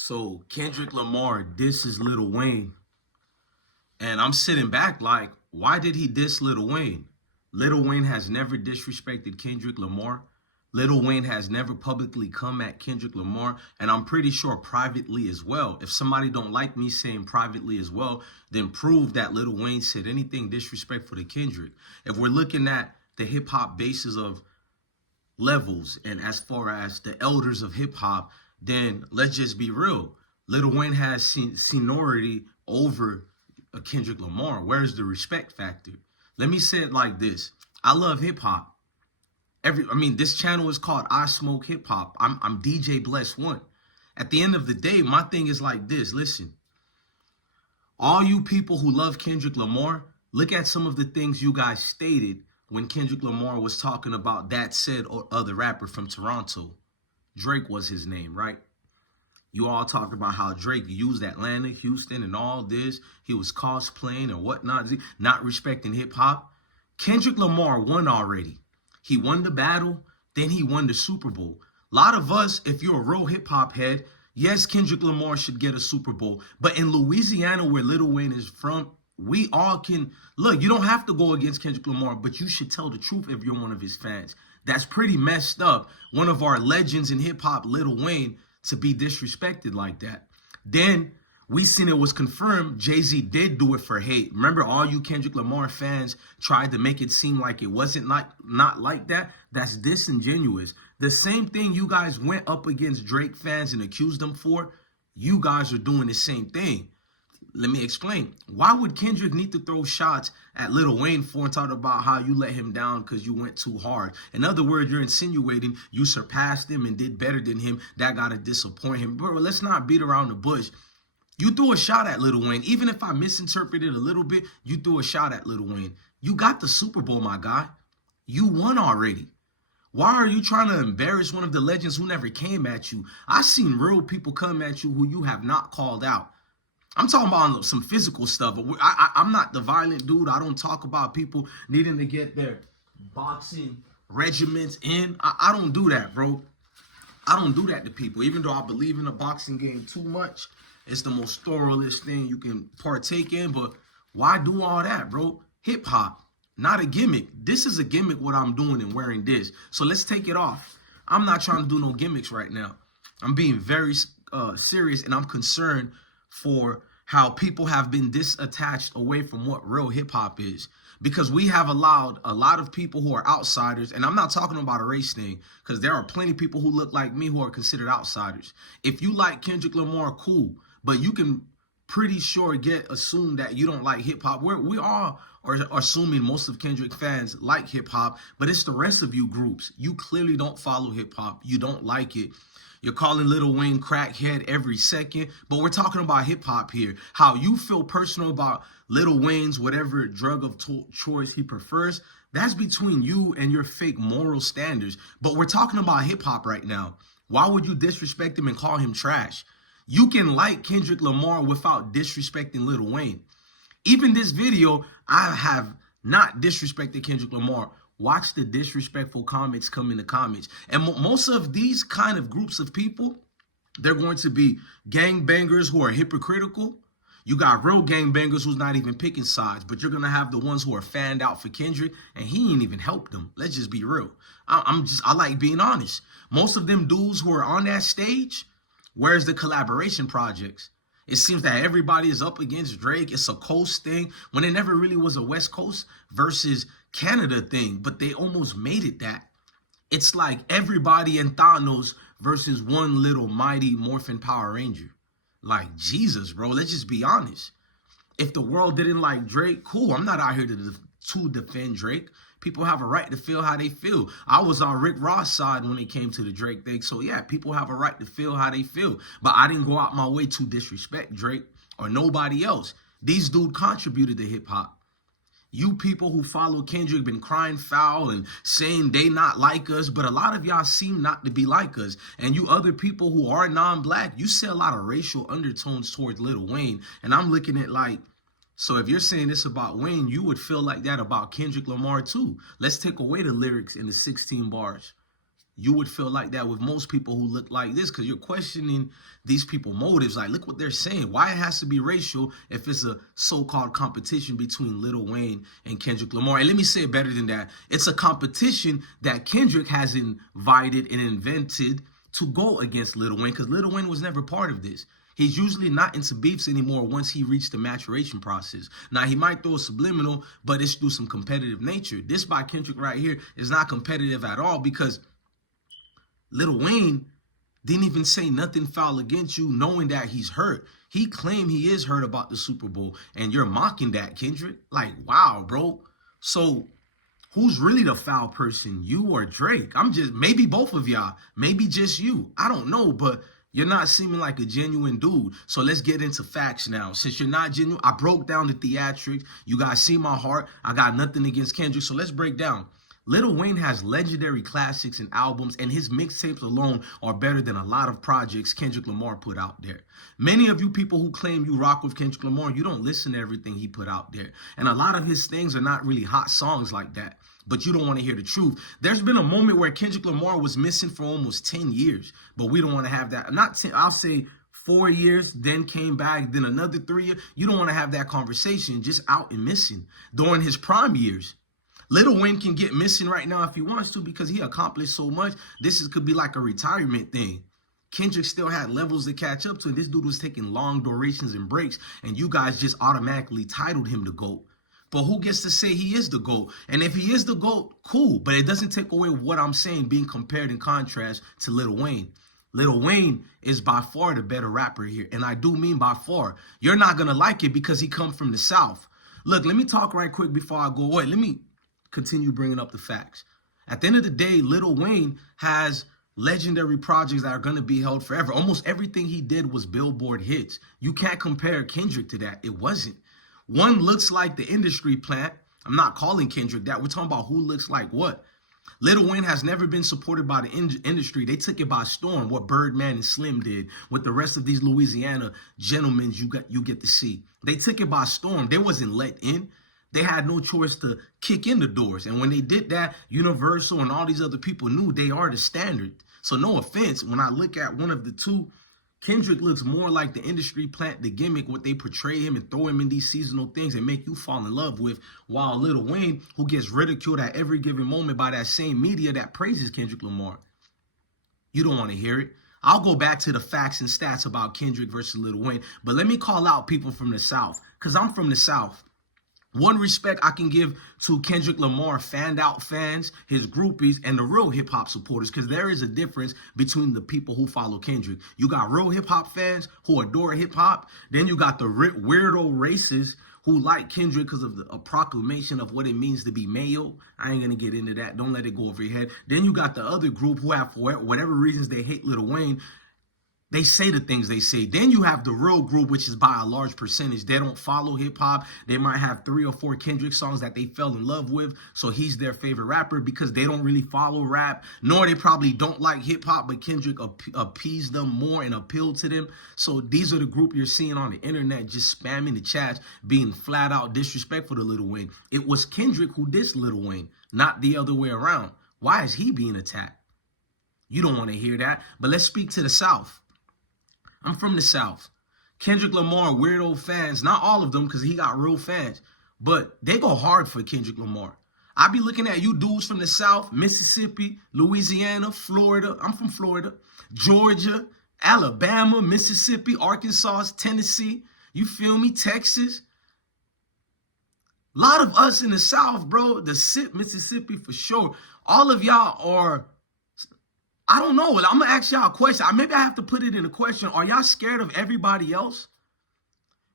So Kendrick Lamar disses Lil Wayne. And I'm sitting back like, why did he diss Lil Wayne? Lil Wayne has never disrespected Kendrick Lamar. Lil Wayne has never publicly come at Kendrick Lamar, and I'm pretty sure privately as well. If somebody don't like me saying privately as well, then prove that Lil Wayne said anything disrespectful to Kendrick. If we're looking at the hip hop basis of levels and as far as the elders of hip hop, then let's just be real. Lil Wayne has seniority over Kendrick Lamar. Where's the respect factor? Let me say it like this. I love hip hop. This channel is called I Smoke Hip Hop. I'm DJ Bless One. At the end of the day, my thing is like this. Listen, all you people who love Kendrick Lamar, look at some of the things you guys stated when Kendrick Lamar was talking about that said or other rapper from Toronto. Drake was his name, right? You all talked about how Drake used Atlanta, Houston, and all this. He was cosplaying and whatnot, not respecting hip hop. Kendrick Lamar won already. He won the battle, then he won the Super Bowl. A lot of us, if you're a real hip hop head, yes, Kendrick Lamar should get a Super Bowl. But in Louisiana, where Lil Wayne is from, we all can, look, you don't have to go against Kendrick Lamar, but you should tell the truth if you're one of his fans. That's pretty messed up. One of our legends in hip hop, Lil Wayne, to be disrespected like that. Then we seen it was confirmed Jay-Z did do it for hate. Remember, all you Kendrick Lamar fans tried to make it seem like it wasn't not like that. That's disingenuous. The same thing you guys went up against Drake fans and accused them for, you guys are doing the same thing. Let me explain. Why would Kendrick need to throw shots at Lil Wayne for and talk about how you let him down because you went too hard? In other words, you're insinuating you surpassed him and did better than him. That got to disappoint him. Bro, let's not beat around the bush. You threw a shot at Lil Wayne. Even if I misinterpreted a little bit, you threw a shot at Lil Wayne. You got the Super Bowl, my guy. You won already. Why are you trying to embarrass one of the legends who never came at you? I've seen real people come at you who you have not called out. I'm talking about some physical stuff. I'm not the violent dude. I don't talk about people needing to get their boxing regiments in. I don't do that, bro. I don't do that to people. Even though I believe in the boxing game too much, it's the most thoroughest thing you can partake in. But why do all that, bro? Hip hop, not a gimmick. This is a gimmick what I'm doing and wearing this. So let's take it off. I'm not trying to do no gimmicks right now. I'm being very serious, and I'm concerned for how people have been disattached away from what real hip hop is, because we have allowed a lot of people who are outsiders, and I'm not talking about a race thing, because there are plenty of people who look like me who are considered outsiders. If you like Kendrick Lamar, cool, but you can pretty sure assume that you don't like hip hop. We all are assuming most of Kendrick fans like hip hop, but it's the rest of you groups. You clearly don't follow hip hop. You don't like it. You're calling Lil Wayne crackhead every second, but we're talking about hip hop here. How you feel personal about Lil Wayne's whatever drug of choice he prefers, that's between you and your fake moral standards. But we're talking about hip hop right now. Why would you disrespect him and call him trash? You can like Kendrick Lamar without disrespecting Lil Wayne. Even this video, I have not disrespected Kendrick Lamar. Watch the disrespectful comments come in the comments. And most of these kind of groups of people, they're going to be gangbangers who are hypocritical. You got real gangbangers who's not even picking sides, but you're going to have the ones who are fanned out for Kendrick, and he ain't even helped them. Let's just be real. I like being honest. Most of them dudes who are on that stage, where's the collaboration projects? It seems that everybody is up against Drake. It's a coast thing when it never really was a West Coast versus Canada thing, but they almost made it that. It's like everybody and Thanos versus one little mighty morphin Power Ranger. Like, Jesus, bro, let's just be honest. If the world didn't like Drake, cool. I'm not out here to defend Drake. People have a right to feel how they feel. I was on Rick Ross' side when it came to the Drake thing. So, yeah, people have a right to feel how they feel. But I didn't go out my way to disrespect Drake or nobody else. These dudes contributed to hip-hop. You people who follow Kendrick been crying foul and saying they not like us, but a lot of y'all seem not to be like us. And you other people who are non-black, you see a lot of racial undertones towards Lil Wayne. And I'm looking at like, so if you're saying this about Wayne, you would feel like that about Kendrick Lamar too. Let's take away the lyrics in the 16 bars. you would feel like that with most people who look like this, because you're questioning these people motives. Like, look what they're saying. Why it has to be racial if it's a so-called competition between Lil Wayne and Kendrick Lamar? And let me say it better than that. It's a competition that Kendrick has invited and invented to go against Lil Wayne, because Lil Wayne was never part of this. He's usually not into beefs anymore once he reached the maturation process. Now, he might throw a subliminal, but it's through some competitive nature. This by Kendrick right here is not competitive at all, because Lil Wayne didn't even say nothing foul against you, knowing that he's hurt. He claimed he is hurt about the Super Bowl, and you're mocking that, Kendrick? Like, wow, bro. So who's really the foul person, you or Drake? Maybe both of y'all, maybe just you. I don't know, but you're not seeming like a genuine dude. So let's get into facts now. Since you're not genuine, I broke down the theatrics. You guys see my heart. I got nothing against Kendrick, so let's break down. Lil Wayne has legendary classics and albums, and his mixtapes alone are better than a lot of projects Kendrick Lamar put out there. Many of you people who claim you rock with Kendrick Lamar, you don't listen to everything he put out there. And a lot of his things are not really hot songs like that, but you don't want to hear the truth. There's been a moment where Kendrick Lamar was missing for almost 10 years, but we don't want to have that. Not 10, I'll say 4 years, then came back, then another 3 years. You don't want to have that conversation, just out and missing during his prime years. Lil Wayne can get missing right now if he wants to, because he accomplished so much. Could be like a retirement thing. Kendrick still had levels to catch up to, and this dude was taking long durations and breaks, and you guys just automatically titled him the GOAT. But who gets to say he is the GOAT? And if he is the GOAT, cool, but it doesn't take away what I'm saying being compared in contrast to Lil Wayne. Lil Wayne is by far the better rapper here, and I do mean by far. You're not going to like it because he comes from the South. Look, let me talk right quick before I go away. Let me continue bringing up the facts. At the end of the day, Lil Wayne has legendary projects that are going to be held forever. Almost everything he did was Billboard hits. You can't compare Kendrick to that. It wasn't. One looks like the industry plant. I'm not calling Kendrick that. We're talking about who looks like what. Lil Wayne has never been supported by the industry. They took it by storm, what Birdman and Slim did with the rest of these Louisiana gentlemen you get to see. They took it by storm. They wasn't let in. They had no choice to kick in the doors. And when they did that, Universal and all these other people knew they are the standard. So no offense, when I look at one of the two, Kendrick looks more like the industry plant, the gimmick, what they portray him and throw him in these seasonal things and make you fall in love with, while Lil Wayne, who gets ridiculed at every given moment by that same media that praises Kendrick Lamar. You don't want to hear it. I'll go back to the facts and stats about Kendrick versus Lil Wayne, but let me call out people from the South, because I'm from the South. One respect I can give to Kendrick Lamar fanned out fans, his groupies, and the real hip-hop supporters, because there is a difference between the people who follow Kendrick. You got real hip-hop fans who adore hip-hop. Then you got the weirdo racists who like Kendrick because of a proclamation of what it means to be male. I ain't going to get into that. Don't let it go over your head. Then you got the other group who have, for whatever reasons, they hate Lil Wayne. They say the things they say. Then you have the real group, which is by a large percentage. They don't follow hip-hop. They might have 3 or 4 Kendrick songs that they fell in love with, so he's their favorite rapper because they don't really follow rap, nor they probably don't like hip-hop, but Kendrick appeased them more and appealed to them. So these are the group you're seeing on the internet just spamming the chats, being flat-out disrespectful to Lil Wayne. It was Kendrick who dissed Lil Wayne, not the other way around. Why is he being attacked? You don't want to hear that, but let's speak to the South. I'm from the South. Kendrick Lamar, weirdo fans, not all of them because he got real fans, but they go hard for Kendrick Lamar. I be looking at you dudes from the South, Mississippi, Louisiana, Florida. I'm from Florida, Georgia, Alabama, Mississippi, Arkansas, Tennessee. You feel me? Texas. A lot of us in the South, bro, Mississippi for sure. All of y'all are, I don't know. I'm going to ask y'all a question. Maybe I have to put it in a question. Are y'all scared of everybody else?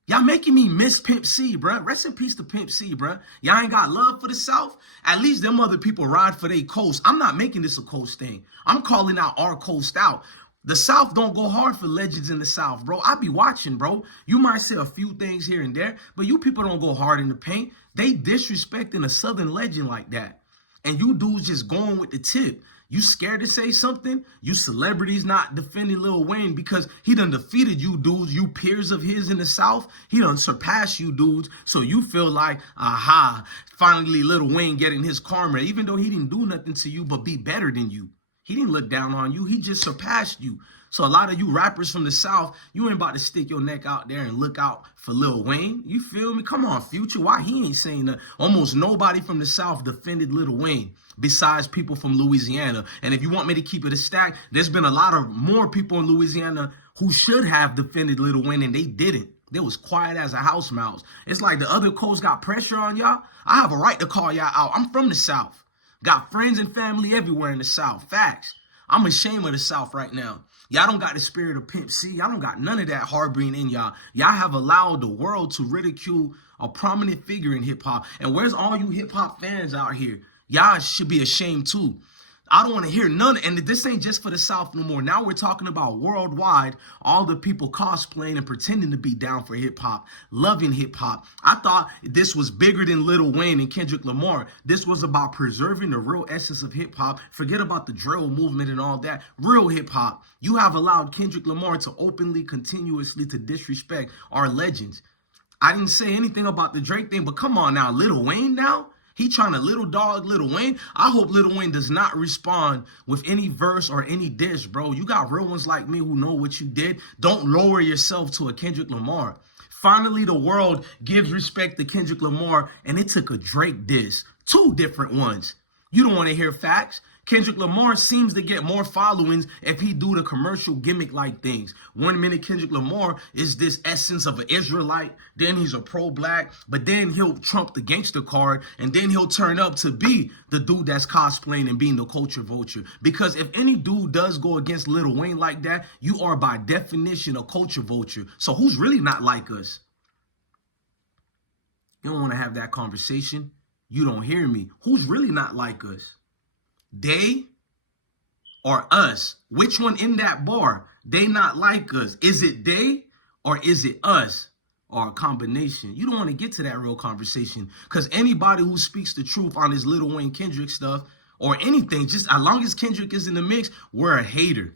Y'all making me miss Pimp C, bruh. Rest in peace to Pimp C, bruh. Y'all ain't got love for the South? At least them other people ride for their coast. I'm not making this a coast thing. I'm calling out our coast out. The South don't go hard for legends in the South, bro. I be watching, bro. You might say a few things here and there, but you people don't go hard in the paint. They disrespecting a Southern legend like that. And you dudes just going with the tip. You scared to say something? You celebrities not defending Lil Wayne because he done defeated you dudes, you peers of his in the South. He done surpassed you dudes. So you feel like, aha, finally Lil Wayne getting his karma, even though he didn't do nothing to you but be better than you. He didn't look down on you. He just surpassed you. So a lot of you rappers from the South, you ain't about to stick your neck out there and look out for Lil Wayne. You feel me? Come on, Future. Why he ain't saying that? Almost nobody from the South defended Lil Wayne besides people from Louisiana. And if you want me to keep it a stack, there's been a lot of more people in Louisiana who should have defended Lil Wayne and they didn't. They was quiet as a house mouse. It's like the other coast got pressure on y'all. I have a right to call y'all out. I'm from the South. Got friends and family everywhere in the South. Facts. I'm ashamed of the South right now. Y'all don't got the spirit of Pimp C. Y'all don't got none of that harboring in y'all. Y'all have allowed the world to ridicule a prominent figure in hip-hop. And where's all you hip-hop fans out here? Y'all should be ashamed too. I don't want to hear none. And this ain't just for the South no more. Now we're talking about worldwide, all the people cosplaying and pretending to be down for hip-hop, loving hip-hop. I thought this was bigger than Lil Wayne and Kendrick Lamar. This was about preserving the real essence of hip-hop. Forget about the drill movement and all that. Real hip-hop. You have allowed Kendrick Lamar to openly, continuously to disrespect our legends. I didn't say anything about the Drake thing, but come on now, Lil Wayne now? He trying to little dog Lil Wayne. I hope Lil Wayne does not respond with any verse or any diss, bro. You got real ones like me who know what you did. Don't lower yourself to a Kendrick Lamar. Finally, the world gives respect to Kendrick Lamar, and it took a Drake diss. 2 different ones. You don't want to hear facts. Kendrick Lamar seems to get more followings if he do the commercial gimmick-like things. 1 minute Kendrick Lamar is this essence of an Israelite, then he's a pro-black, but then he'll trump the gangster card, and then he'll turn up to be the dude that's cosplaying and being the culture vulture. Because if any dude does go against Lil Wayne like that, you are by definition a culture vulture. So who's really not like us? You don't want to have that conversation. You don't hear me. Who's really not like us? They or us? Which one in that bar? They not like us. Is it they or is it us? Or a combination? You don't want to get to that real conversation because anybody who speaks the truth on this Lil Wayne Kendrick stuff or anything, just as long as Kendrick is in the mix, we're a hater.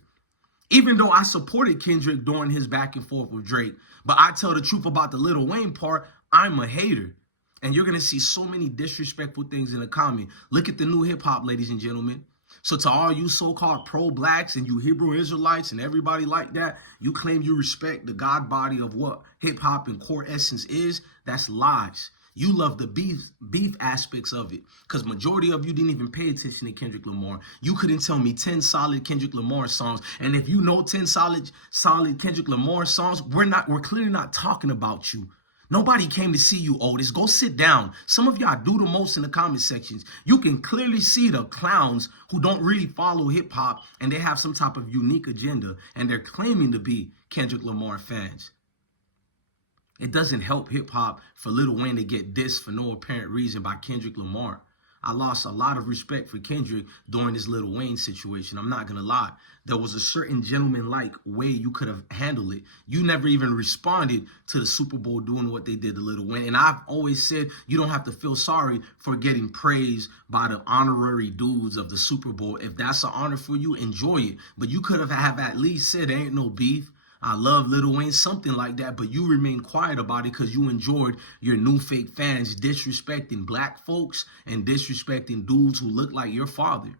Even though I supported Kendrick during his back and forth with Drake, but I tell the truth about the Lil Wayne part, I'm a hater. And you're going to see so many disrespectful things in the comment. Look at the new hip-hop, ladies and gentlemen. So to all you so-called pro-blacks and you Hebrew Israelites and everybody like that, you claim you respect the God body of what hip-hop and core essence is. That's lies. You love the beef aspects of it because majority of you didn't even pay attention to Kendrick Lamar. You couldn't tell me 10 solid Kendrick Lamar songs. And if you know 10 solid Kendrick Lamar songs, we're clearly not talking about you. Nobody came to see you, Otis. Go sit down. Some of y'all do the most in the comment sections. You can clearly see the clowns who don't really follow hip-hop and they have some type of unique agenda and they're claiming to be Kendrick Lamar fans. It doesn't help hip-hop for Lil Wayne to get dissed for no apparent reason by Kendrick Lamar. I lost a lot of respect for Kendrick during this Lil Wayne situation. I'm not going to lie. There was a certain gentleman-like way you could have handled it. You never even responded to the Super Bowl doing what they did to Lil Wayne. And I've always said you don't have to feel sorry for getting praised by the honorary dudes of the Super Bowl. If that's an honor for you, enjoy it. But you could have at least said there ain't no beef. I love Lil Wayne, something like that, but you remain quiet about it because you enjoyed your new fake fans disrespecting black folks and disrespecting dudes who look like your father.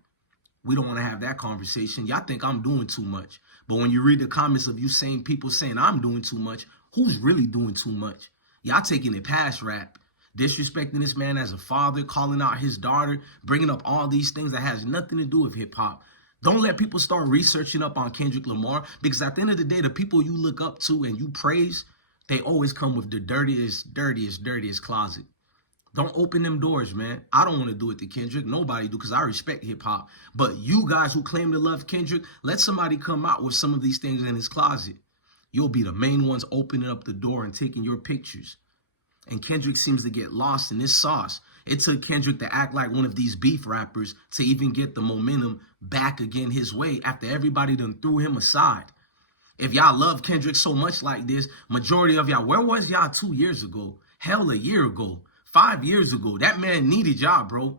We don't want to have that conversation. Y'all think I'm doing too much. But when you read the comments of you saying people saying I'm doing too much, who's really doing too much? Y'all taking it past rap. Disrespecting this man as a father, calling out his daughter, bringing up all these things that has nothing to do with hip hop. Don't let people start researching up on Kendrick Lamar because at the end of the day, the people you look up to and you praise, they always come with the dirtiest closet. Don't open them doors, man. I don't want to do it to Kendrick. Nobody do because I respect hip hop. But you guys who claim to love Kendrick, let somebody come out with some of these things in his closet. You'll be the main ones opening up the door and taking your pictures. And Kendrick seems to get lost in this sauce. It took Kendrick to act like one of these beef rappers to even get the momentum back again his way after everybody done threw him aside. If y'all love Kendrick so much like this, majority of y'all, where was y'all 2 years ago? Hell, a year ago, 5 years ago. That man needed y'all, bro.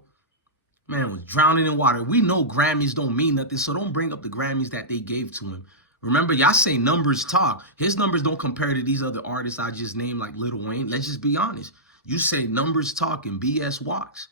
Man was drowning in water. We know Grammys don't mean nothing, so don't bring up the Grammys that they gave to him. Remember, y'all say numbers talk. His numbers don't compare to these other artists I just named like Lil Wayne. Let's just be honest. You say numbers talk and BS walks.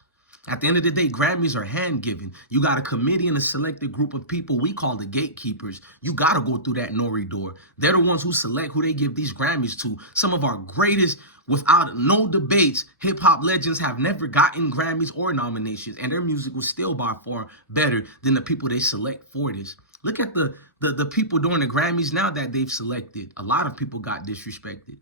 At the end of the day, Grammys are hand-given. You got a committee and a selected group of people we call the gatekeepers. You got to go through that Nori door. They're the ones who select who they give these Grammys to. Some of our greatest, without no debates, hip-hop legends have never gotten Grammys or nominations, and their music was still by far better than the people they select for this. Look at the people during the Grammys now that they've selected. A lot of people got disrespected.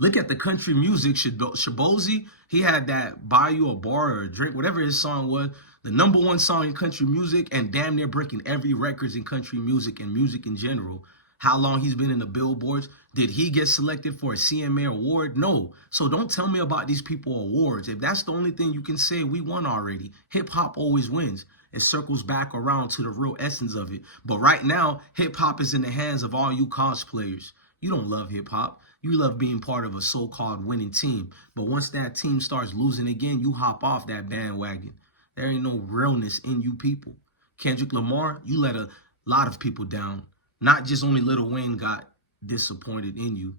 Look at the country music. Shabozy, he had that Buy You a Bar or a Drink, whatever his song was, the #1 song in country music and damn near breaking every records in country music and music in general. How long he's been in the billboards. Did he get selected for a CMA award? No. So don't tell me about these people awards. If that's the only thing you can say, we won already. Hip hop always wins. It circles back around to the real essence of it. But right now, hip hop is in the hands of all you cosplayers. You don't love hip hop. You love being part of a so-called winning team. But once that team starts losing again, you hop off that bandwagon. There ain't no realness in you people. Kendrick Lamar, you let a lot of people down. Not just only Lil Wayne got disappointed in you.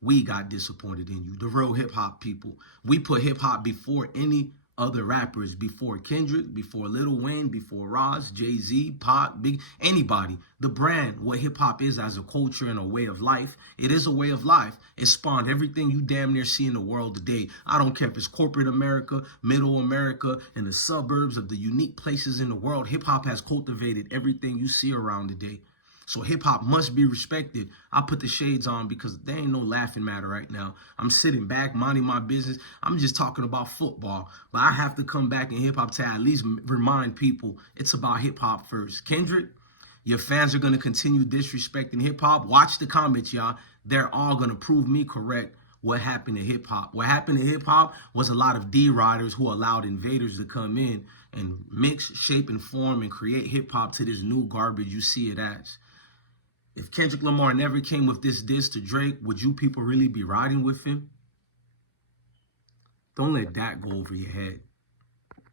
We got disappointed in you. The real hip-hop people. We put hip-hop before any other rappers, before Kendrick, before Lil Wayne, before Ross, Jay-Z, Pop, Big, anybody. The brand, what hip-hop is as a culture and a way of life, it is a way of life. It spawned everything you damn near see in the world today. I don't care if it's corporate America, middle America, and the suburbs of the unique places in the world. Hip-hop has cultivated everything you see around today. So hip-hop must be respected. I put the shades on because there ain't no laughing matter right now. I'm sitting back, minding my business. I'm just talking about football. But I have to come back in hip-hop to at least remind people it's about hip-hop first. Kendrick, your fans are going to continue disrespecting hip-hop. Watch the comments, y'all. They're all going to prove me correct what happened to hip-hop. What happened to hip-hop was a lot of D-riders who allowed invaders to come in and mix, shape, and form and create hip-hop to this new garbage you see it as. If Kendrick Lamar never came with this diss to Drake, would you people really be riding with him? Don't let that go over your head.